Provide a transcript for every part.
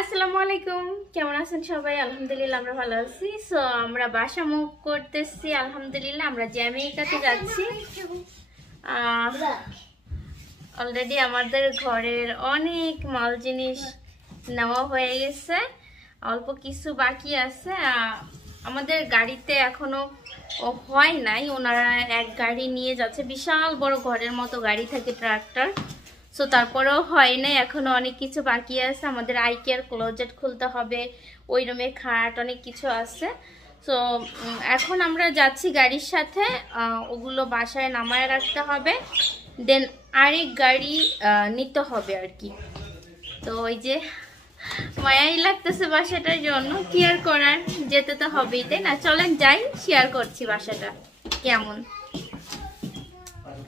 আসসালামু আলাইকুম, কেমন আছেন সবাই? আলহামদুলিল্লাহ আমরা ভালো আছি। সো আমরা বাসা মুভ করতেছি, আলহামদুলিল্লাহ আমরা জ্যামাইকাতে যাচ্ছি। অলরেডি আমাদের ঘরের অনেক মাল জিনিস নেওয়া হয়ে গেছে, অল্প কিছু বাকি আছে। আমাদের গাড়িতে এখনো হয় নাই, ওনারা এক গাড়ি নিয়ে যাচ্ছে, বিশাল বড় ঘরের মতো গাড়ি থাকে, ট্রাক্টর। সো তারপরেও হয় নাই, এখনো অনেক কিছু বাকি আছে। আমাদের আই কেয়ার ক্লোজেট খুলতে হবে, ওই রুমে খাট, অনেক কিছু আছে। সো এখন আমরা যাচ্ছি গাড়ির সাথে, ওগুলো বাসায় নামায় রাখতে হবে, দেন আরেক গাড়ি নিতে হবে আর কি। তো ওই যে মায়াই লাগতেছে বাসাটার জন্য, কি আর করার, যেতে তো হবেই, তাই না? চলেন যাই, শেয়ার করছি বাসাটা কেমন।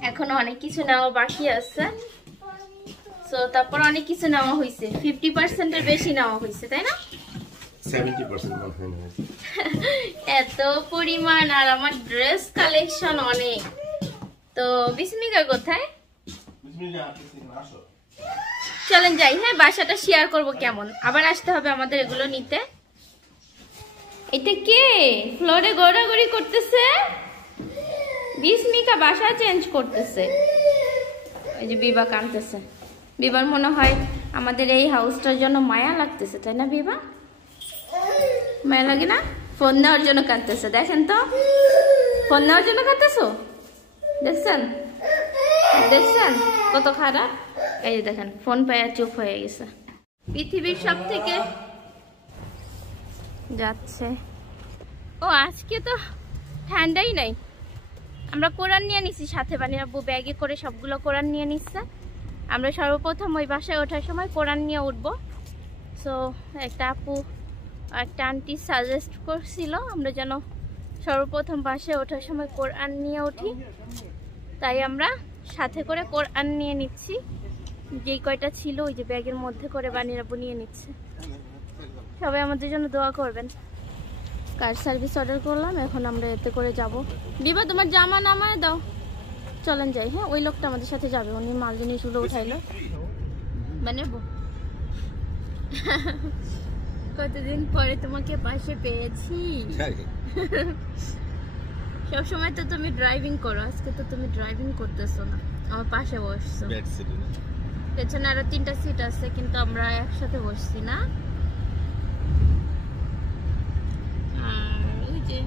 এখনো অনেক কিছু নেওয়া বাকি আছে। সো তারপর অনেক কিছু নেওয়া হয়েছে, 50% এর বেশি নেওয়া হয়েছে, তাই না? 70% এত পরিমাণ, আর আমার ড্রেস কালেকশন অনেক। তো বিস্মিকা কোথায়? চলেন যাই, হ্যাঁ বাসাটা শেয়ার করব কেমন। আবার আসতে হবে আমাদের এগুলো নিতে। এটা কে ফ্লোরে গড়াগড়ি করতেছে? বিস্মিকা বাসা চেঞ্জ করতেছে। ওই যে বিভা কাঁদতেছে। বিবার মনে হয় আমাদের এই হাউসটার জন্য মায়া লাগতেছে, তাই না বিভা? মায়া লাগে না? ফোন নেওয়ার জন্য কাঁদতেছে, দেখেন তো, ফোন নেওয়ার জন্য কাঁদতেছো, দেখছেন দেখছেন কত খারাপ। এই যে দেখেন ফোন পায়া চুপ হয়ে গেছে। পৃথিবীর সব থেকে যাচ্ছে। ও আজকে তো ঠান্ডাই নাই, আমরা কোরআন নিয়ে নিছি সাথে, মানে আব্বু ব্যাগে করে সবগুলো কোরআন নিয়ে নিচ্ছে। আমরা সর্বপ্রথম ওই বাসায় ওঠার সময় কোরআন নিয়ে উঠবো। সো একটা আপু একটা আন্টি সাজেস্ট করছিল আমরা যেন সর্বপ্রথম বাসায় ওঠার সময় কোরআন নিয়ে উঠি, তাই আমরা সাথে করে কোরআন নিয়ে নিচ্ছি। যেই কয়টা ছিল ওই যে ব্যাগের মধ্যে করে বানিয়ে আব্বু নিয়ে নিচ্ছে। সবাই আমাদের জন্য দোয়া করবেন। কার সার্ভিস অর্ডার করলাম, এখন আমরা এতে করে যাব। বিভা তোমার জামা নামায় দাও, চলেন যাই। হ্যাঁ ওই লোকটা আমাদের সাথে যাবে, উনি মাল জিনিসগুলো উঠাইলো। বানাবো কতদিন পরে তোমাকে পাশে পেয়েছি। সবসময় তো তুমি ড্রাইভিং করো, আজকে তো তুমি ড্রাইভিং করতেছো না, আমার পাশে বসছো। পেছনে আরো 3টা সিট আছে, কিন্তু আমরা একসাথে বসছি না। ওই যে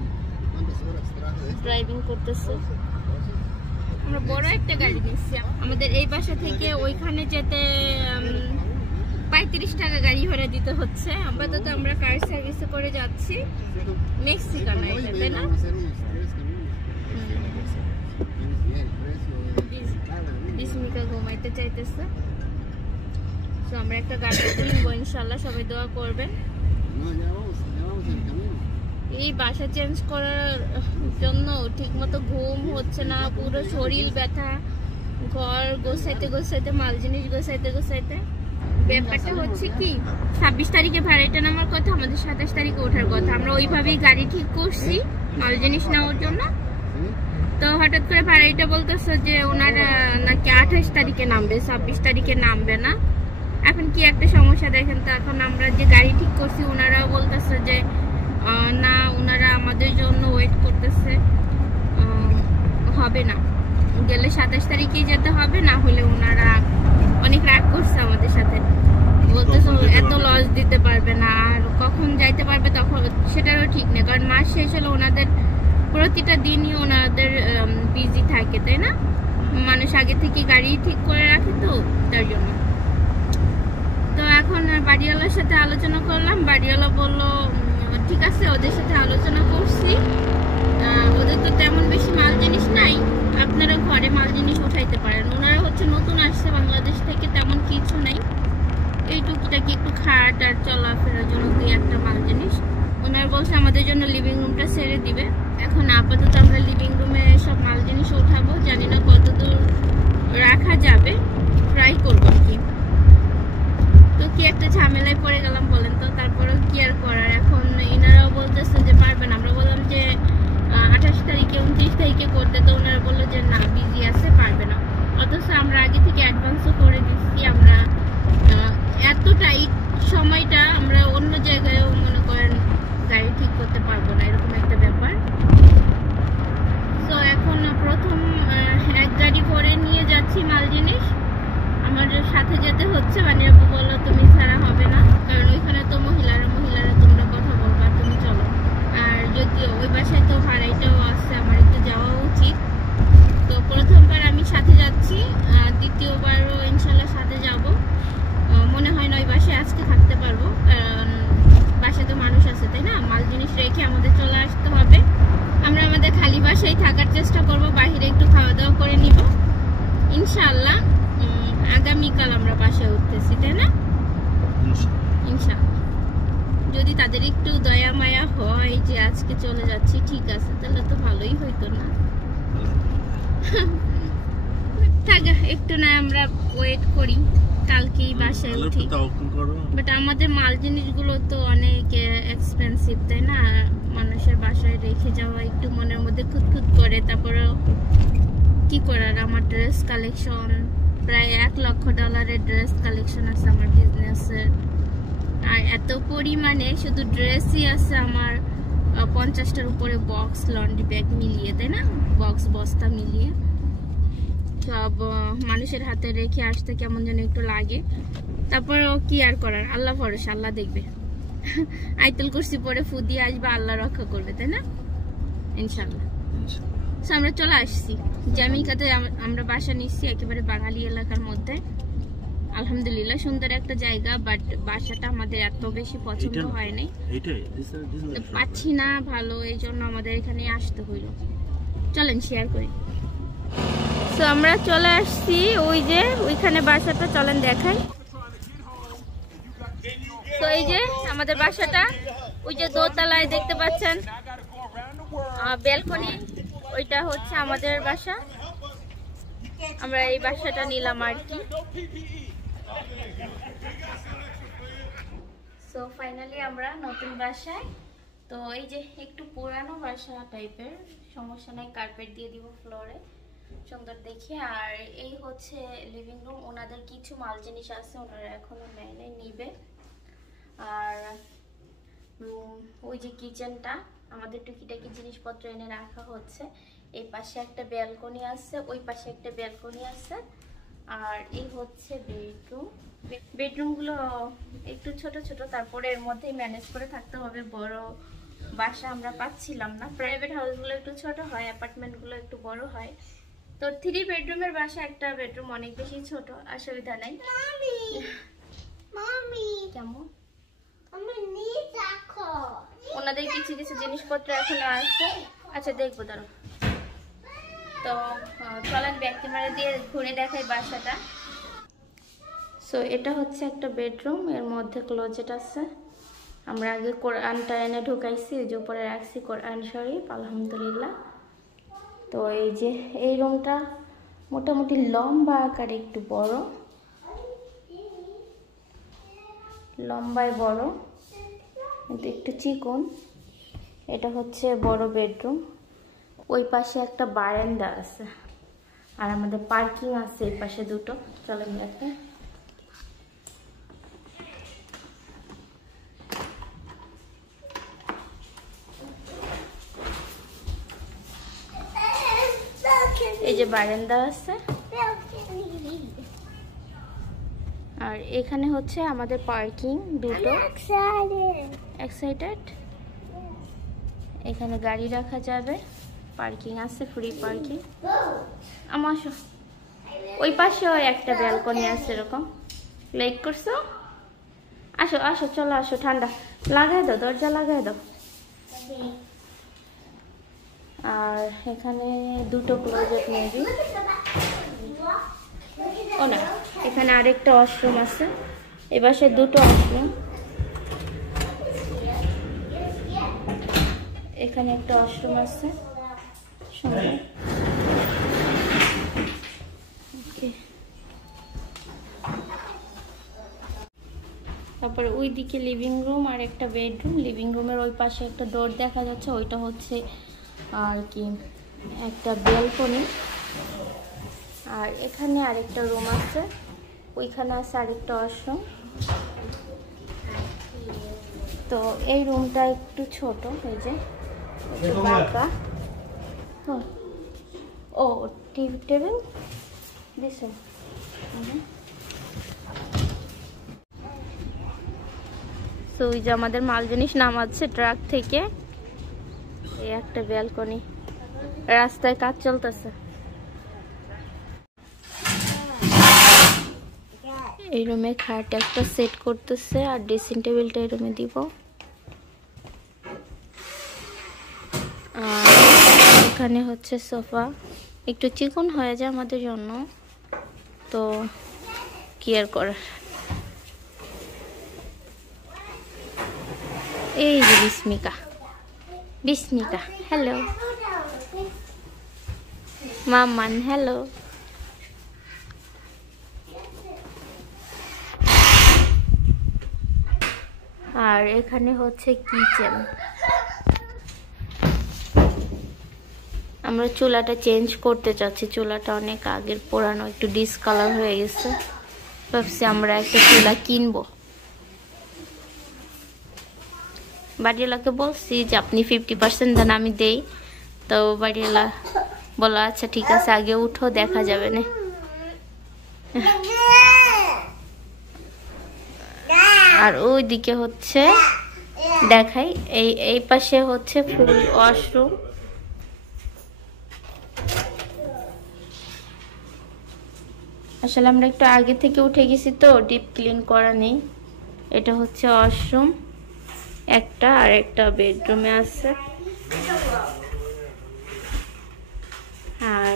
ড্রাইভিং করতেছে। আমরা বড় একটা গাড়ি নিচ্ছি, আমাদের এই বাসা থেকে ওইখানে যেতে 35 টাকা গাড়ি ভাড়া দিতে হচ্ছে। আপাতত আমরা কার সার্ভিসে করে যাচ্ছি, মেক্সিকানা এটা, তাই না? বিস্মিকা ঘুমাইতে চাইতেছে। তো আমরা একটা গাড়ি কিনবো ইনশাল্লাহ, সবাই দোয়া করবেন। এই বাসা চেঞ্জ করার জন্য ঠিক মতো ঘুম হচ্ছে না, পুরো শরীর ব্যথা, ঘর গোছাইতে গোছাইতে, মাল জিনিস গোছাইতে গোছাইতে। ব্যাপারটা হচ্ছে কি, 26 তারিখে ভাড়াটা নামার কথা, আমাদের 27 তারিখে ওঠার কথা। আমরা ওইভাবেই গাড়ি ঠিক করছি মাল জিনিস নেওয়ার জন্য। তো হঠাৎ করে ভাড়াটা বলতেছে যে ওনারা নাকি 28 তারিখে নামবে, 26 তারিখে নামবে না। এখন কি একটা সমস্যা দেখেন তো। এখন আমরা যে গাড়ি ঠিক করছি, ওনারাও বলতেছে যে না, ওনারা আমাদের জন্য ওয়েট করতেছে, হবে না, গেলে 27 তারিখেই যেতে হবে, না হলে ওনারা অনেক রাগ করছে আমাদের সাথে, বলতেছে এত লস দিতে পারবে না, আর কখন যাইতে পারবে তখন সেটারও ঠিক নেই, কারণ মাস শেষ হলে ওনাদের প্রতিটা দিনই ওনাদের বিজি থাকে, তাই না? মানুষ আগে থেকে গাড়ি ঠিক করে রাখে, তো তার জন্য। তো এখন বাড়িওয়ালার সাথে আলোচনা করলাম, বাড়িওয়ালা বললো ঠিক আছে, ওদের সাথে আলোচনা করছি, ওদের তো তেমন বেশি মাল জিনিস নাই, আপনারা ঘরে মাল জিনিস উঠাইতে পারেন। ওনারা হচ্ছে নতুন আসছে বাংলাদেশ থেকে, তেমন কিছু নাই, এই টুকিটাকি একটু খাট আর চলাফেরার জন্য 2-1টা মাল জিনিস। ওনারা বলছে আমাদের জন্য লিভিং রুমটা ছেড়ে দিবে। এখন আপাতত আমরা লিভিং রুমে সব মাল জিনিস উঠাবো, জানি না কতদূর রাখা যাবে, ট্রাই করবো আর কি। তো কি একটা ঝামেলায় পড়ে গেলাম বলেন তো, তারপরেও কি আর করার। এখন এনারাও বলতেছে যে পারবেন, আমরা বললাম যে 28 তারিখে 29 তারিখে করতে, তো ওনারা বললো যে না, বিজি আছে, পারবে না। অথচ আমরা আগে থেকে অ্যাডভান্সও করে দিচ্ছি। আমরা এত টাইট সময়টা গাড়ি ভরে নিয়ে যাচ্ছি মাল জিনিস। আমাদের সাথে যেতে হচ্ছে, মানে আপু বললো তুমি ছাড়া হবে না, কারণ ওইখানে তো মহিলারা তোমরা কথা বলবা, তুমি চলো। আর যদিও ওই বাসায় তো ভাড়াইটাও আছে, আমার একটু যাওয়া উচিত। তো প্রথমবার আমি সাথে যাচ্ছি, দ্বিতীয়বারও ইনশাল্লাহ সাথে যাব। মনে হয় না ওই বাসায় আজকে থাকতে পারবো, কারণ বাসায় তো মানুষ আছে, তাই না? মাল জিনিস রেখে আমাদের চলে আসতে হবে। আমরা আমাদের খালি বাসায় থাকার চেষ্টা করব, বাইরে একটু খাওয়া দাওয়া করে নিব ইনশাআল্লাহ। আগামীকাল আমরা বাসায় উঠতেছি, তাই না? ইনশাআল্লাহ। যদি তাদের একটু দয়া মায়া হয় যে আজকে চলে যাচ্ছি, ঠিক আছে, তাহলে তো ভালোই হইতো না? থাক, একটু না আমরা ওয়েট করি, কালকেই বাসায় উঠি। বাট আমাদের মাল জিনিসগুলো তো অনেক এক্সপেন্সিভ, তাই না? মানুষের বাসায় রেখে যাওয়া একটু মনের মধ্যে খুঁতখুত করে। তারপরে কি করার, আমার ড্রেস কালেকশন প্রায় $1 লক্ষ ড্রেস কালেকশন আছে আমার বিজনেসের। আর এত পরিমাণে শুধু ড্রেসই আছে আমার 50টার উপরে বক্স, লন্ড্রি ব্যাগ মিলিয়ে, তাই না? বক্স বস্তা মিলিয়ে সব মানুষের হাতে রেখে আসতে কেমন যেন একটু লাগে। তারপরেও কি আর করার, আল্লাহ ভরসা, আল্লাহ দেখবে। আইতুল কুরসি পরে ফু দিয়ে আসবে, আল্লাহ রক্ষা করবে, তাই না? ইনশাআল্লাহ। আমরা চলে আসছি জ্যামিকাতে, আমরা বাসা নিচ্ছি একেবারে বাঙালি এলাকার মধ্যে। আলহামদুলিল্লাহ সুন্দর একটা জায়গা, বাট বাসাটা আমাদের এত বেশি পছন্দ হয়নি, পাচ্ছি না ভালো, এই জন্য আমাদের এখানে আসতে হইল। চলেন শেয়ার করি। তো আমরা চলে আসছি ওই যে ওইখানে বাসাটা, চলেন দেখাই। তো এই যে আমাদের বাসাটা, ওই যে দোতলায় দেখতে পাচ্ছেন ব্যালকনি, ওইটা হচ্ছে আমাদের বাসা। আমরা এই বাসাটা নিলাম আর কি। সো ফাইনালি আমরা নতুন বাসায়। তো এই যে একটু পুরানো বাসা টাইপের, সমস্যা নাই, কার্পেট দিয়ে দিব ফ্লোরে, সুন্দর দেখে। আর এই হচ্ছে লিভিং রুম। ওনাদের কিছু মাল জিনিস আছে, ওনারা এখনো নেয় নাই, নিবে। আর ওই যে কিচেনটা, আমাদের টুকিটাকি জিনিসপত্র এনে রাখা হচ্ছে। এই পাশে একটা ব্যালকনি আছে, ওই পাশে একটা ব্যালকনি আছে। আর এই হচ্ছে বেডরুম। বেডরুমগুলো একটু ছোট ছোট, তারপরে এর মধ্যেই ম্যানেজ করে থাকতে হবে। বড় বাসা আমরা পাচ্ছিলাম না, প্রাইভেট হাউসগুলো একটু ছোট হয়, অ্যাপার্টমেন্টগুলো একটু বড় হয়। তো 3 বেডরুমের বাসা, একটা বেডরুম অনেক বেশি ছোট, অসুবিধা নাই। কেমন ওনাদের কিছু কিছু জিনিসপত্র এখনো আছে, আচ্ছা দেখবো দাঁড়ো। তো চলেন ব্যাক ক্যামেরা দিয়ে ঘুরে দেখাই বাসাটা। সো এটা হচ্ছে একটা বেডরুম, এর মধ্যে ক্লোজেট আছে। আমরা আগে কোরআনটা এনে ঢুকাইছি, ওই যে উপরে রাখছি কোরআন শরীফ, আলহামদুলিল্লাহ। তো এই যে এই রুমটা মোটামুটি লম্বা আকারে একটু বড়, লম্বায় বড় কিন্তু একটু চিকন। এটা হচ্ছে বড় বেডরুম। ওই পাশে একটা বারান্দা আছে, আর আমাদের পার্কিং আছে এই পাশে দুটো। চলেন দেখে। এই যে বারান্দা আছে, আর এখানে হচ্ছে আমাদের পার্কিং দুটো। এক্সাইটেড? এখানে গাড়ি রাখা যাবে, পার্কিং আছে, ফ্রি পার্কিং। আমার ওই পাশেও একটা ব্যালকনি আছে এরকম। লাইক করছো? আসো আসো, চলো আসো, ঠান্ডা লাগাই দাও, দরজা লাগাই দাও। আর এখানে দুটো ক্লোজেট মেবি, ও না, এখানে আরেকটা ওয়াশরুম আছে। এই বাসায় দুটো ওয়াশরুম, এখানে একটা ওয়াশরুম আছে, সুন্দর। তারপরে ওই দিকে লিভিং রুম আর একটা বেডরুম। লিভিং রুমের ওই পাশে একটা ডোর দেখা যাচ্ছে, ওইটা হচ্ছে আর কি একটা ব্যালকনি। আর এখানে আরেকটা রুম আছে, ওইখানে আছে আরেকটা ওয়াশরুম। তো এই রুমটা একটু ছোট, এই যে বাঁকা। ও টেবিল দিস। সো ওই যে আমাদের মাল জিনিস নামাচ্ছে ট্রাক থেকে। এই একটা ব্যালকনি, রাস্তায় কাজ চলতেছে। এই রুমে খাট একটা সেট করতেছে আর ড্রেসিং টেবিলটা এই রুমে দিব। আর এখানে হচ্ছে সোফা, একটু চিকন হয়ে যায় আমাদের জন্য, তো কেয়ার করার। এই যে বিস্মিকা, বিস্মিকা হ্যালো, মামান হ্যালো। আর এখানে হচ্ছে কিচেন। আমরা চুলাটা চেঞ্জ করতে চাচ্ছি, চুলাটা অনেক আগের পুরানো, একটু ডিসকালার হয়ে গেছে। ভাবছি আমরা একটা চুলা কিনবো। বাড়িওয়ালাকে বলছি যে আপনি 50% দেন, আমি দেই। তো বাড়িওয়ালা বলো আচ্ছা ঠিক আছে, আগে উঠো দেখা যাবে না। আর ওই দিকে হচ্ছে দেখাই, এই পাশে হচ্ছে ফুল ওয়াশরুম। আসলে আমরা একটু আগে থেকে উঠে গেছি তো ডিপ ক্লিন করা নেই। এটা হচ্ছে ওয়াশরুম একটা, আর একটা বেডরুমে আছে। আর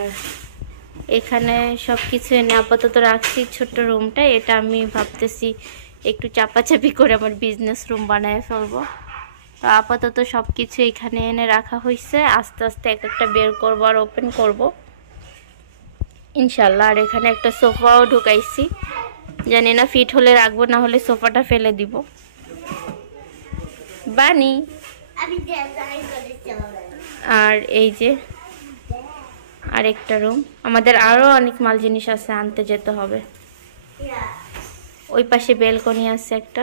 এখানে সবকিছু এনে আপাতত রাখছি ছোট্ট রুমটা। এটা আমি ভাবতেছি একটু চাপাচাপি করে আমার বিজনেস রুম বানায় ফেলবো। তো আপাতত সবকিছু এখানে এনে রাখা হয়েছে, আস্তে আস্তে এক একটা বের করবো আর ওপেন করব ইনশাল্লাহ। আর এখানে একটা সোফাও ঢুকাইছি, জানি না ফিট হলে রাখবো, না হলে সোফাটা ফেলে দিব। বানি আর এই যে আরেকটা রুম। আমাদের আরো অনেক মাল জিনিস আছে, আনতে যেতে হবে। ওই পাশে বেলকনি আছে একটা।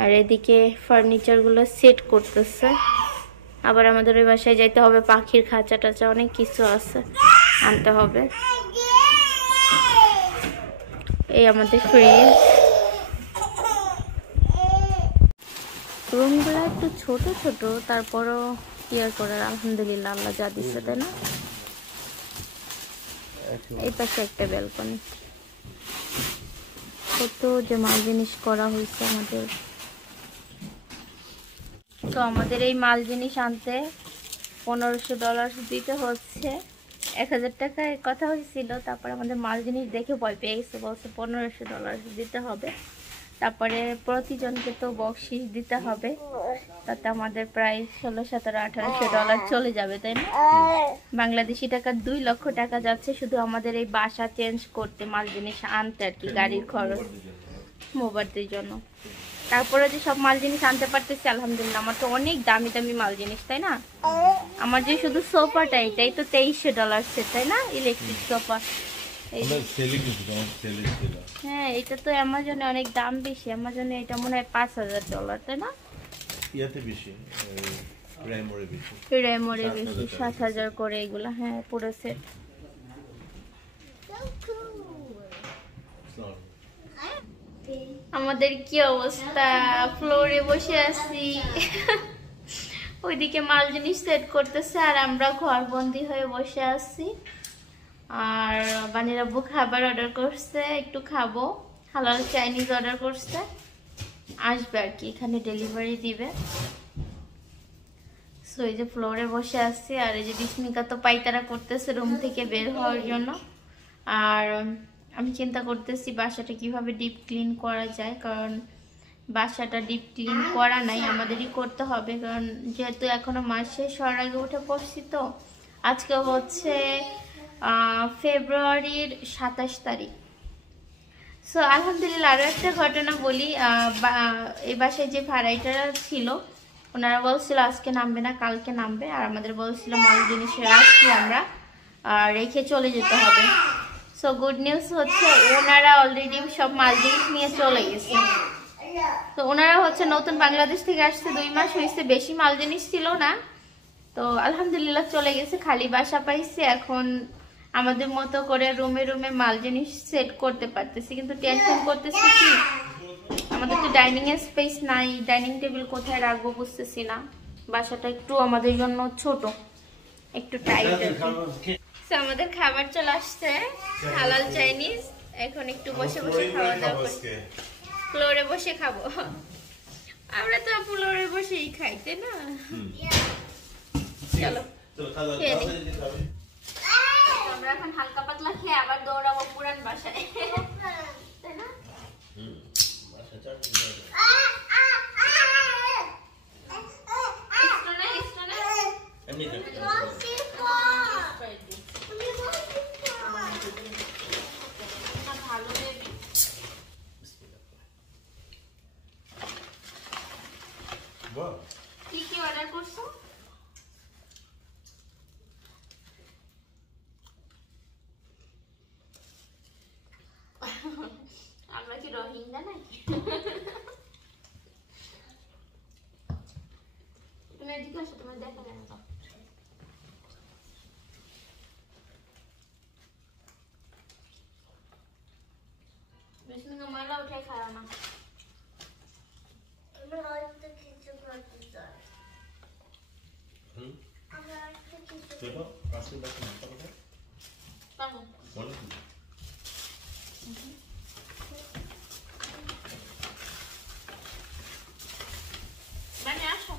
আর এদিকে ফার্নিচার গুলো সেট করতেছে। আবার আমাদের ওই বাসায় যাইতে হবে, পাখির খাঁচা টাচা অনেক কিছু আছে, আনতে হবে। এই আমাদের ফ্রিজ। রুমগুলো একটু ছোট ছোট, তারপরও কেয়ার করার আলহামদুলিল্লাহ আল্লাহ যা দিচ্ছে, তাই না? এই পাশে একটা ব্যালকনি। কত যে মাল জিনিস করা হয়েছে আমাদের। তো আমাদের এই মাল জিনিস আনতে $1500 দিতে হচ্ছে। 1000 টাকায় কথা হয়েছিল, তারপরে আমাদের মাল জিনিস দেখে ভয় পেয়ে গেছে, বলছে $1500 দিতে হবে। তারপরে প্রতিজনকে তো বকশিস দিতে হবে, তাতে আমাদের প্রায় $1600-1800 চলে যাবে, তাই না? বাংলাদেশি টাকা 2 লক্ষ টাকা যাচ্ছে শুধু আমাদের এই বাসা চেঞ্জ করতে, মাল জিনিস আনতে আর কি, গাড়ির খরচ, মোবারদের জন্য। তারপরে যে সব মাল জিনিস আনতে পারতেছি আলহামদুলিল্লাহ। আমার তো অনেক দামি দামি মাল জিনিস, তাই না? আমার যে শুধু সোফাটা এটাই তো $2300, তাই না? Electric sofa. হ্যাঁ, এটা তো অ্যামাজনে অনেক দাম বেশি। অ্যামাজনে এটা মনে হয় $5000, তাই না? রেমোরে বেশি 7000 করে এগুলা। হ্যাঁ, পুরো সেট। আমাদের কি অবস্থা, ফ্লোরে বসে আছি। ওইদিকে মাল জিনিস সেট করতেছে আর আমরা ঘর বন্দি হয়ে বসে আছি। আর বানির আব্বু খাবার অর্ডার করছে, একটু খাবো। হালাল চাইনিজ অর্ডার করছে, আসবে আর কি, এখানে ডেলিভারি দিবে। সো এই যে ফ্লোরে বসে আছি। আর এই যে বিস্মিকা তো পাইতারা করতেছে রুম থেকে বের হওয়ার জন্য। আর আমি চিন্তা করতেছি বাসাটা কিভাবে ডিপ ক্লিন করা যায়, কারণ বাসাটা ডিপ ক্লিন করা নাই, আমাদেরই করতে হবে। কারণ যেহেতু এখনো মাস শেষ হওয়ার আগে উঠে পড়ছি, তো আজকে হচ্ছে ফেব্রুয়ারির 27 তারিখ। সো আলহামদুলিল্লাহ। আরও একটা ঘটনা বলি, এই বাসায় যে ভাড়াইটারা ছিল ওনারা বলছিল আজকে নামবে না, কালকে নামবে। আর আমাদের বলছিল মাল জিনিস রাখছি আমরা, রেখে চলে যেতে হবে। সো গুড নিউজ হচ্ছে ওনারা অলরেডি সব মাল জিনিস নিয়ে চলে গেছে। তো ওনারা হচ্ছে নতুন বাংলাদেশ থেকে আসছে, 2 মাস হয়েছে, বেশি মাল জিনিস ছিল না। তো আলহামদুলিল্লাহ চলে গেছে, খালি বাসা পাইছে। এখন আমাদের মতো করে রুমে রুমে মাল জিনিস সেট করতে পারতেছি, কিন্তু টেনশন করতেছি কি আমাদের তো ডাইনিং এর স্পেস নাই, ডাইনিং টেবিল কোথায় রাখবো বুঝতেছি না। বাসাটা একটু আমাদের জন্য ছোট, একটু টাইট। আমাদের খাবার চলে আসছে, হালাল চাইনিজ। এখন একটু বসে বসে খাওয়া দাওয়া করছি, ফ্লোরে বসে খাবো। আমরা তো ফ্লোরে বসেই খাই, তাই না? চলো আমরা এখন হালকা পাতলা খেয়ে আবার দৌড়াবো পুরান বাসায়, তাই না? কি কি অর্ডার করছো? আমরা কি রোহিঙ্গা নাকি? তুমি এদিকে আসো, তোমার দেখা যায় না। বিস্মিকা ময়লা উঠে খাওয়া না। মানে আসো।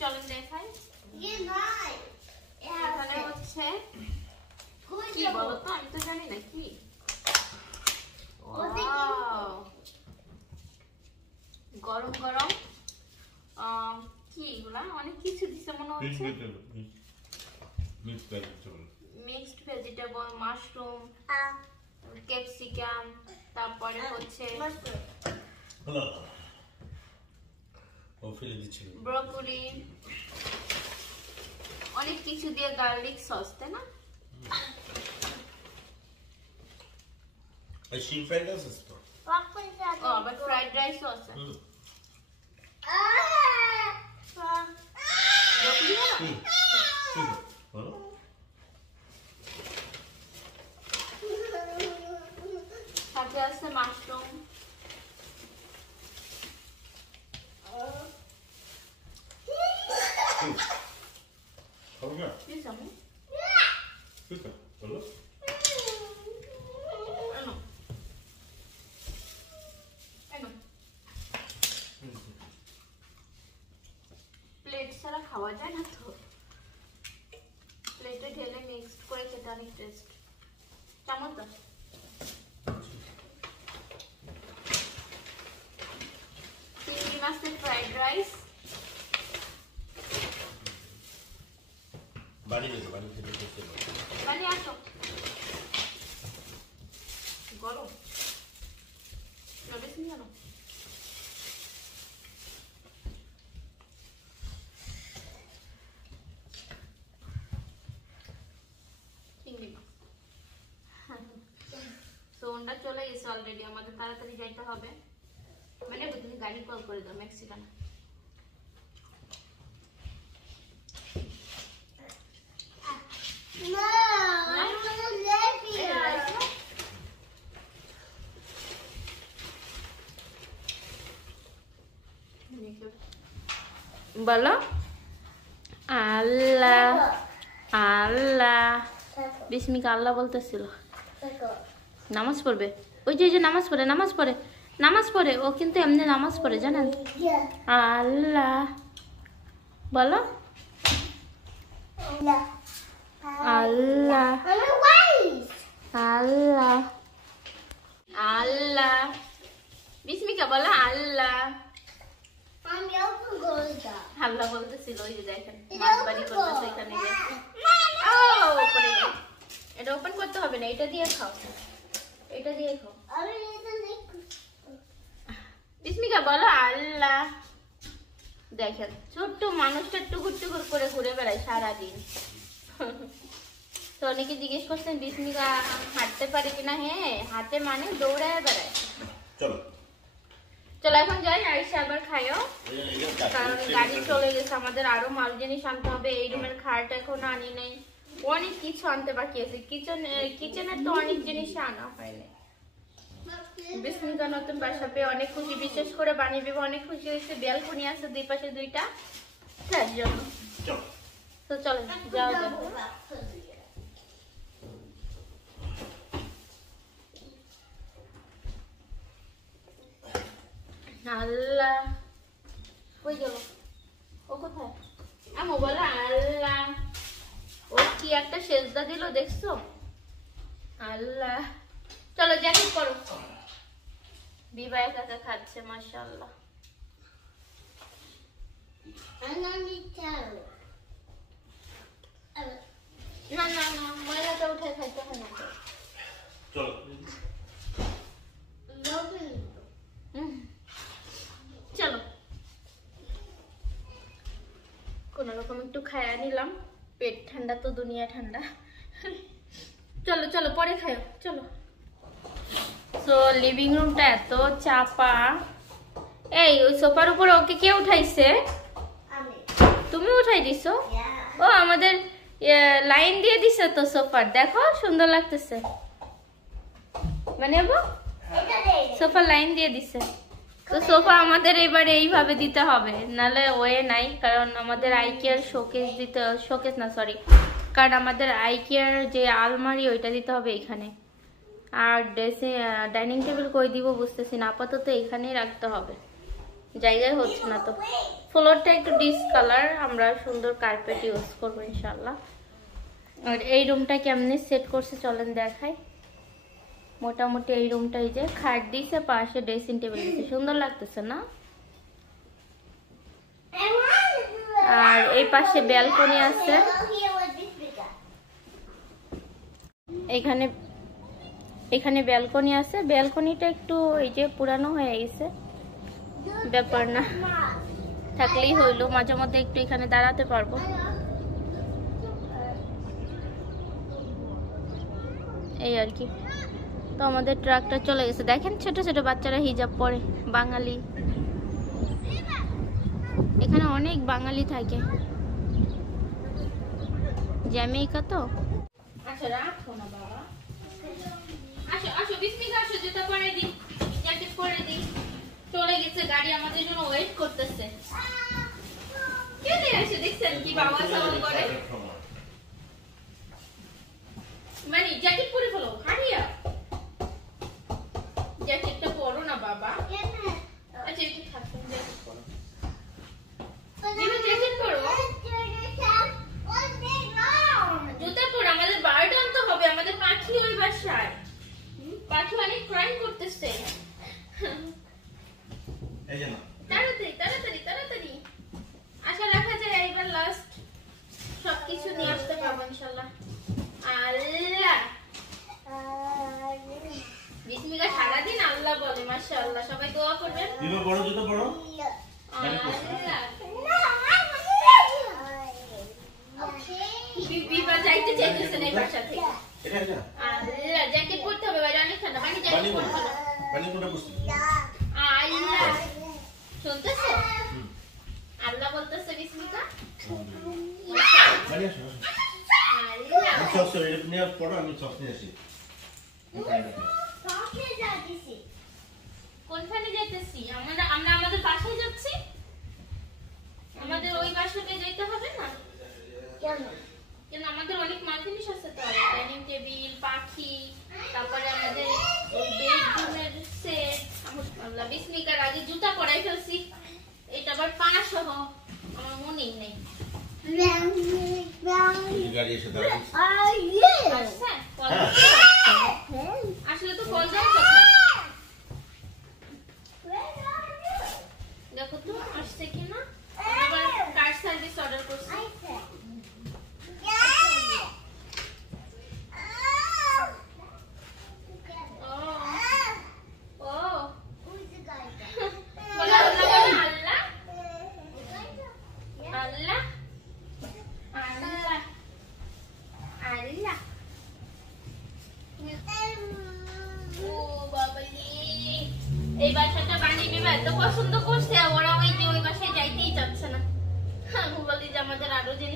চলেন দেখাই। এখানে হচ্ছে কি বলো তো, আমি তো জানি না কি। গরম গরম কি এগুলা, অনেক কিছু দিছে মনে হচ্ছে। মিক্সড ভেজিটেবল, মাশরুম, ক্যাপসিকাম, তারপরে হচ্ছে ব্রোকলি, অনেক কিছু দিয়ে গার্লিক সস, তাই না? আবার ফ্রাইড রাইসও আছে। সাথে আছে মাশরুম। প্লেট ছাড়া খাওয়া যায় না তো, প্লেটে ঢেলে মিক্সড করে খেতে অনেক টেস্ট। চামচ দাও। চিংড়ি মাছের ফ্রাইড রাইস। বাড়ি আসো, গরম নড়েছি জানো। চিংড়ি মাছ তো ওটা চলে গেছে অলরেডি, আমাদের তাড়াতাড়ি যাইতে হবে। মানে তুমি গাড়ি কল করে দাও মেক্সিকান। বলো আল্লাহ আল্লাহ। বিস্মিকা আল্লাহ বলতেছিল, নামাজ পড়বে। ওই যে নামাজ পড়ে, নামাজ পড়ে, নামাজ পড়ে। ও কিন্তু এমনি নামাজ পড়ে জানেন। আল্লাহ বলো আল্লাহ আল্লাহ আল্লাহ। বিস্মিকা বলো আল্লাহ। আল্লাহ বলতেছিল, ওই যে দেখেন বাড়ি করতেছে এখানে। এটা ওপেন করতে হবে না, এটা দিয়ে খাও, এটা দিয়ে খাও। বিস্মিকা বলো আল্লাহ। দেখেন ছোট্ট মানুষটা টুকুর টুকুর করে ঘুরে বেড়ায় সারাদিন। তো অনেকে জিজ্ঞেস করছেন বিস্মিকা হাঁটতে পারে কিনা। হ্যাঁ হাঁটে, মানে দৌড়ায় বেড়ায়। চলো চলো এখন যাই, আইসা আবার খাইও, কারণ গাড়ি চলে গেছে। আমাদের আরো মাল জিনিস আনতে হবে। এই রুমের খাট এখনো আনি নাই, অনেক কিছু আনতে বাকি আছে। কিচেনের তো অনেক জিনিস আনা হয়নি। বিস্মিকা নতুন বাসা পেয়ে অনেক খুশি, বিশেষ করে বানিয়ে বেবি অনেক খুশি হয়েছে। ব্যালকনি আছে দুই পাশে দুইটা, তার জন্য। তো চলো যাও যাও। আল্লাহ কই গেল, ও কোথায়? আমু বলো আল্লাহ, ও কি একটা সেজদা দিল দেখছো? আল্লাহ চলো জ্যাকেট করো। বিবাহ কাকা খাচ্ছে মাশাআল্লাহ। না না না, ময়লাটা উঠে খাইতে হয় না। চলো চলো কোন রকম একটু খাইয়া নিলাম, পেট ঠান্ডা তো দুনিয়া ঠান্ডা। চলো চলো পরে খাও চলো। সো লিভিং রুমটা এত চাপা। এই ওই সোফার উপর ওকে কে উঠাইছে? তুমি উঠাই দিছো? ও আমাদের লাইন দিয়ে দিছে তো সোফার, দেখো সুন্দর লাগতেছে। মানে সোফার লাইন দিয়ে দিছে তো সোফা আমাদের এবারে এইভাবে দিতে হবে, নাহলে ওয়ে নাই। কারণ আমাদের আইকিয়ার শোকেস দিতে, শোকেস না সরি, কারণ আমাদের আইকিয়ার যে আলমারি ওইটা দিতে হবে এখানে। আর ডাইনিং টেবিল কই দিব বুঝতেছি না, আপাতত এখানেই রাখতে হবে, জায়গায় হচ্ছে না। তো ফ্লোরটা একটু ডিসকালার, আমরা সুন্দর কার্পেট ইউজ করবো ইনশাল্লাহ। আর এই রুমটা কেমনে সেট করছে চলেন দেখাই। মোটামুটি এই রুমটা এই যে খাট দিছে, পাশে ড্রেসিং টেবিল দিছে, সুন্দর লাগতেছে না? আর এই পাশে ব্যালকনি আছে, এখানে এখানে ব্যালকনি আছে। ব্যালকনিটা একটু এই যে পুরানো হয়ে গেছে, ব্যাপার না, থাকলেই হইলো। মাঝে মধ্যে একটু এখানে দাঁড়াতে পারবো। এই আর কি। তো আমাদের ট্রাকটা চলে গেছে, দেখেন ছোট ছোট বাচ্চারা হিজাব পরে, বাঙালি। এখানে অনেক বাঙালি থাকে, জ্যামাইকা তো। আচ্ছা রাখো না বাবা, আসো আসো বিস্মিকা আসো, জুতা পরে দি, জ্যাকেট পরে দি। চলে গেছে গাড়ি, আমাদের জন্য ওয়েট করতেছে। কে দিয়ে আসে দেখছেন কি বাবা সাউন্ড করে? মানে জ্যাকেট পরে ফেলো, হারিয়া জ্যাকেটটা পরো না বাবা। আচ্ছা একটু থাকুন, জ্যাকেট পরো, জ্যাকেট পরো, জুতা পরো। আমাদের বার্ড আনতে হবে, আমাদের পাখি ওই বাসায়, পাখি অনেক ক্রাইম করতেছে। তাড়াতাড়ি তাড়াতাড়ি তাড়াতাড়ি আশা রাখা যায় এইবার লাস্ট সবকিছু নিয়ে আসতে পারবো ইনশাল্লাহ। আল্লাহ বিস্মিকা সারাদিন আল্লাহ বলে, মাশাআল্লাহ। সবাই দোয়া করবেন। বড় জুতো পরো। বিবা যাইতে চাইতেছে না এই বাসা থেকে। আল্লাহ জ্যাকেট পরতে হবে, বাইরে অনেক ঠান্ডা। পানি জ্যাকেট পরতে হবে, পানি কোনটা বসছে? আল্লাহ শুনতেছে? আল্লাহ বলতেছে বিস্মিকা। পানি আসো আল্লাহ। আমি সব এটা নিয়ে পড়ো, আমি সব নিয়ে আসি। কোনখানে যাইতেছি? আমরা আমাদের বাসায় যাচ্ছি। আমাদের ওই বাসাতে যেতে হবে না কেন? কেন আমাদের অনেক মাল জিনিস আছে তো, ডাইনিং টেবিল, পাখি, তারপরে আমাদের বেডরুমের সেট। আল্লাহ বিস্মিকার আগে জুতা পরাই ফেলছি, এটা আবার পা সহ, আমার মনেই নেই। আসলে তো কল দেওয়ার কথা। দেখো তো আসছে কিনা। আবার কার সার্ভিস অর্ডার করছি।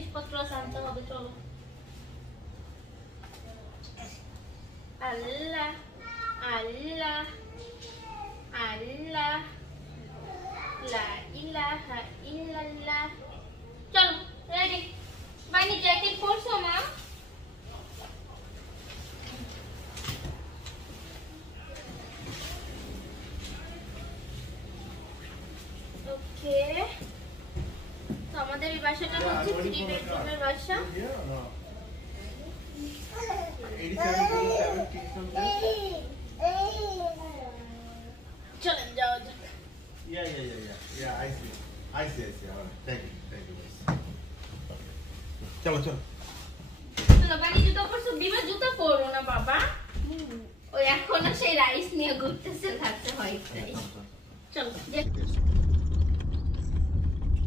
জিনিসপত্র আনতে হবে, চলো। আল্লাহ আল্লাহ আল্লাহ লা ইলাহা ইল্লাল্লাহ। চলো রেডি। বানি জ্যাকেট পরছো মা? ওকে, তো আমাদের এই বাসাটা হচ্ছে 3 বেডরুমের বাসা। চলেন যাওয়া যাক। Yeah, I see. All right. Thank you, guys. চলো। চলো, বানি জুতো পরছো, বিমা জুতো পরো না বাবা। ওই এখনো সেই রাইস নিয়ে ঘুরতেছে, খাচ্ছে হোয়াইট রাইস। চলো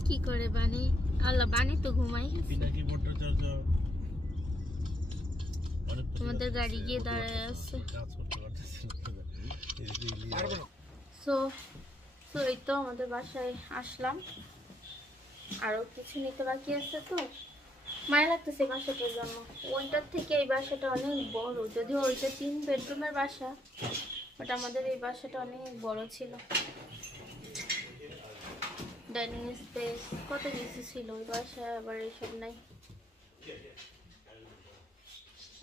কি করে বানি? আল্লাহ, বানি তো ঘুমাই গেছে। পিনাকি মোটর চার্জার তোমাদের গাড়ি গিয়ে দাঁড়ায় আছে। কাজ করতে পারতেছে না। সো এই তো আমাদের বাসায় আসলাম। আরো কিছু নিতে বাকি আছে, তো মায়া লাগতেছে বাসাটার জন্য। ওইটার থেকে এই বাসাটা অনেক বড়, যদিও ওইটা 3 বেডরুমের বাসা, বাট আমাদের এই বাসাটা অনেক বড় ছিল। ডাইনিং স্পেস কত কিছু ছিল ওই বাসায়, আবার এইসব নাই।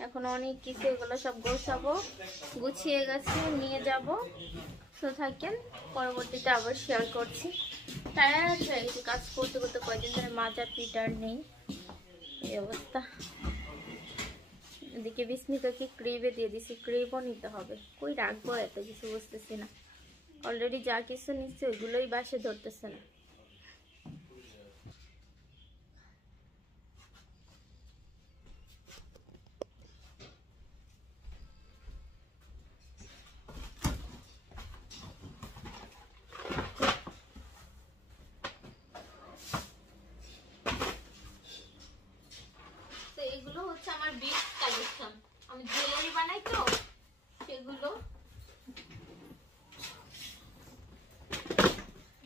এখন অনেক কিছু, এগুলো সব গোছাবো, গুছিয়ে গেছে নিয়ে যাব। তো থাকেন, পরবর্তীতে আবার শেয়ার করছি। টায়ার্ড হয়ে গেছি কাজ করতে করতে, কয়েকদিন ধরে মাজা পিটার নেই, এই অবস্থা। এদিকে বিস্মিতাকে ক্রিবে দিয়ে দিছি, ক্রিবও নিতে হবে। কই রাখবো এত কিছু বুঝতেছি না। অলরেডি যা কিছু নিচ্ছে ওইগুলোই বাসে ধরতেছে না। এগুলো হচ্ছে আমার বিট কালেকশন, আমি জুয়েলারি বানাই, তো সেগুলো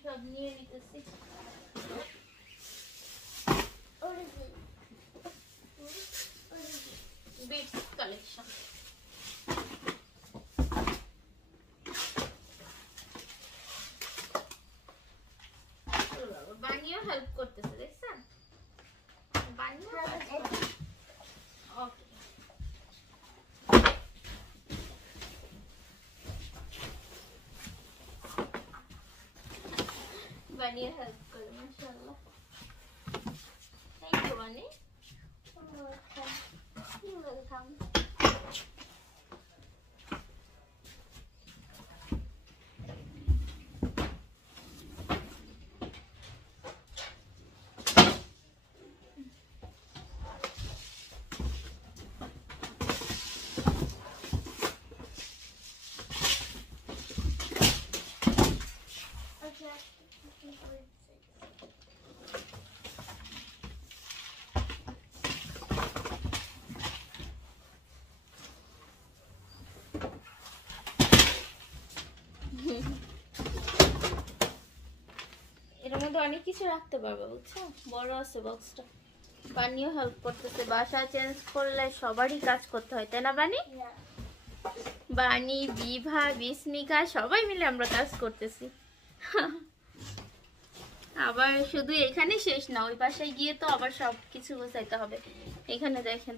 সব নিয়ে নিতেছি। Bits collection. বানিয়ে হেল্প করতেছে, দেখছেন? বানিয়ে ওকে, বানিয়ে হেল্প করে, মাশাআল্লাহ। থ্যাংক ইউ বানি। ওয়েলকাম। এর মধ্যে অনেক কিছু রাখতে পারবে, বুঝছো? বড় আছে বক্সটা। বানিও হেল্প করতেছে। বাসা চেঞ্জ করলে সবারই কাজ করতে হয়, তাই না বানি? বানি, বিভা, বিস্মিকা সবাই মিলে আমরা কাজ করতেছি। আবার শুধু এখানে শেষ না, ওই বাসায় গিয়ে তো আবার সব কিছু গোছাইতে হবে। এখানে দেখেন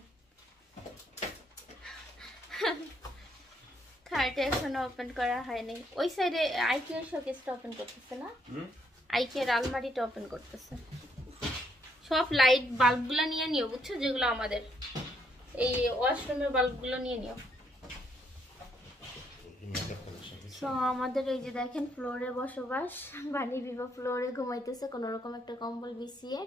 খাটে এখনো ওপেন করা হয়নি। ওই সাইডে আইকিয়ার শোকেসটা ওপেন করতেছে না, আইকিয়ার আলমারিটা ওপেন করতেছে। সব লাইট বাল্বগুলো নিয়ে নিও, বুঝছো? যেগুলো আমাদের এই ওয়াশরুমের বাল্বগুলো নিয়ে নিও। তো আমাদের এই যে দেখেন ফ্লোরে বসবাস, বানি বিভা ফ্লোরে ঘুমাইতেছে কোনো রকম একটা কম্বল বিছিয়ে।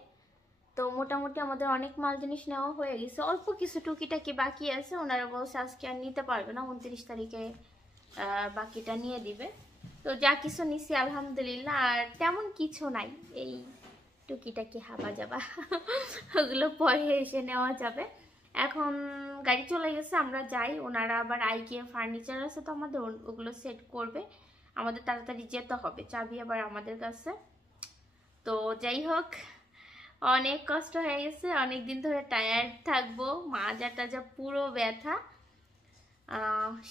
তো মোটামুটি আমাদের অনেক মাল জিনিস নেওয়া হয়ে গেছে, অল্প কিছু টুকিটাকি বাকি আছে। ওনারা বলছে আজকে আর নিতে পারবে না, 29 তারিখে বাকিটা নিয়ে দিবে। তো যা কিছু নিছি আলহামদুলিল্লাহ, আর তেমন কিছু নাই, এই টুকিটাকি হাবা যাবা ওগুলো পরে এসে নেওয়া যাবে। এখন গাড়ি চলে গেছে, আমরা যাই। ওনারা আবার আইকিয়া ফার্নিচার আছে, তো আমাদের ওগুলো সেট করবে। আমাদের তাড়াতাড়ি যেতে হবে, চাবি আবার আমাদের কাছে। তো যাই হোক, অনেক কষ্ট হয়ে গেছে, অনেক দিন ধরে টায়ার্ড থাকবো, মাজা টাজা পুরো ব্যথা।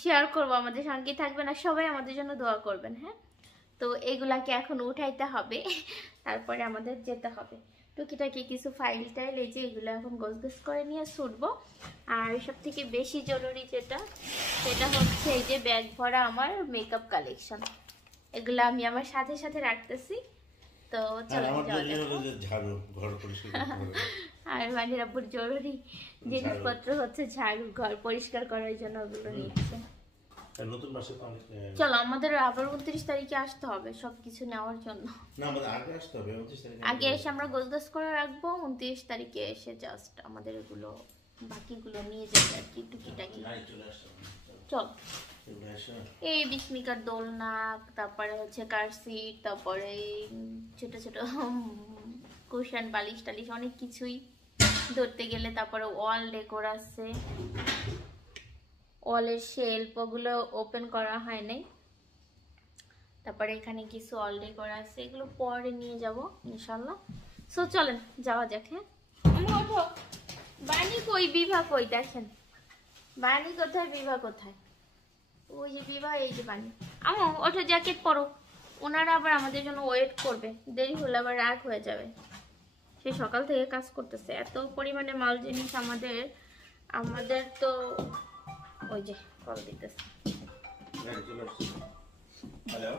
শেয়ার করবো, আমাদের সঙ্গে থাকবেন আর সবাই আমাদের জন্য দোয়া করবেন। হ্যাঁ, তো এগুলাকে এখন উঠাইতে হবে, তারপরে আমাদের যেতে হবে। টুকিটাকি কিছু ফাইল টাইল এই যে এগুলো এখন গোছ করে নিয়ে ছুটবো। আর সব থেকে বেশি জরুরি যেটা, সেটা হচ্ছে এই যে ব্যাগ ভরা আমার মেকআপ কালেকশন। এগুলো আমি আমার সাথে সাথে রাখতেছি। তো চলো আর বানির আব্বুর জরুরি জিনিসপত্র হচ্ছে ঝাড়ু, ঘর পরিষ্কার করার জন্য ওগুলো নিচ্ছে। চলো আমাদের আবার 29 তারিখে আসতে হবে সবকিছু নেওয়ার জন্য। আগে এসে আমরা গোছগাছ করে রাখবো, 29 তারিখে এসে জাস্ট আমাদের এগুলো বাকিগুলো নিয়ে যাবে আর কি, টুকিটাকি। চল, এই বিস্মিকার দোলনা, তারপরে হচ্ছে কার সিট, তারপরে ছোট ছোট কুশন বালিশ টালিশ অনেক কিছুই ধরতে গেলে। তারপরে ওয়াল ডেকোর আছে, ওয়ালের শেলফ ওগুলো ওপেন করা হয় নাই। তারপরে এখানে কিছু ওয়াল ডেকোর আছে, এগুলো পরে নিয়ে যাব ইনশাল্লাহ। সো চলেন যাওয়া যাক। হ্যাঁ, ওঠো। বানি কই, বিভা কই? দেখেন বানি কোথায়, বিভা কোথায়? ওই যে বিভা, এই যে বানি। আমো ওঠো, জ্যাকেট পরো, ওনারা আবার আমাদের জন্য ওয়েট করবে, দেরি হলে আবার রাগ হয়ে যাবে। সে সকাল থেকে কাজ করতেছে, এত পরিমাণে মাল জিনিস আমাদের তো ওই যে কল দিতেছে। Hello.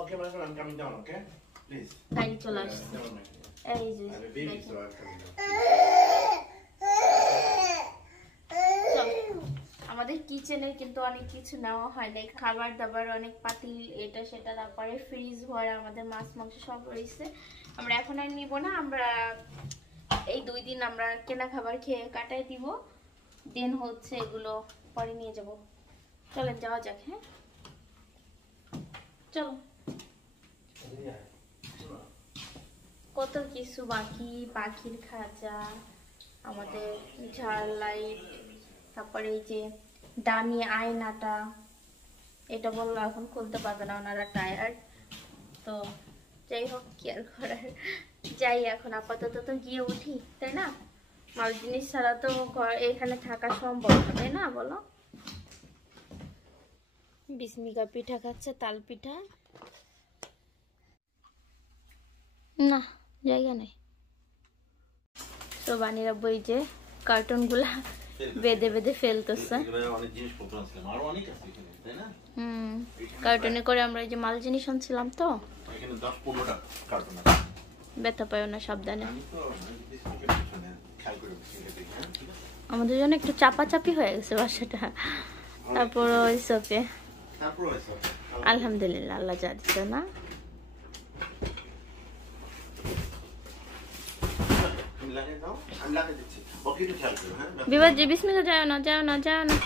Okay, my friend, I'm coming down. Okay, please. গাড়ি চলে আসছে, Never mind. এই যে I have a baby, so I'm coming down. আমাদের কিচেনে কিন্তু অনেক কিছু নেওয়া হয় না, খাবার দাবার অনেক পাতিল এটা সেটা, তারপরে ফ্রিজ ভরা আমাদের মাছ মাংস সব রয়েছে। আমরা এখন আর নিব না, আমরা এই 2 দিন আমরা কেনা খাবার খেয়ে কাটাই দিব, দেন হচ্ছে এগুলো পরে নিয়ে যাব। চলেন যাওয়া যাক। হ্যাঁ চলো। কত কিছু বাকি, পাখির খাঁচা, আমাদের ঝাড় লাইট, তারপরে এই যে দামি আয়নাটা, এটা বললো এখন খুলতে পারবে না, ওনারা টায়ার্ড। তো যাই হোক, কি আর করার, যাই এখন আপাতত তো গিয়ে উঠি, তাই না? মাল জিনিস ছাড়া তো এখানে থাকা সম্ভব না, তাই না বলো? বিস্মিকা পিঠা খাচ্ছে, তাল পিঠা। না জায়গা নেই। তো বানিরা বই যে কার্টুন গুলা বেঁধে বেঁধে ফেলতেছে। কার্টুনে করে আমরা এই যে মাল জিনিস আনছিলাম, তো ব্যথা পায় না, সাবধানে। আমাদের জন্য একটু চাপাচাপি হয়ে গেছে বাসাটা, তারপর ওই সপে আলহামদুলিল্লাহ আল্লাহ যা দিচ্ছে না। বিবাদ যে বিস্মিকা, যাও না যাও না যাও না।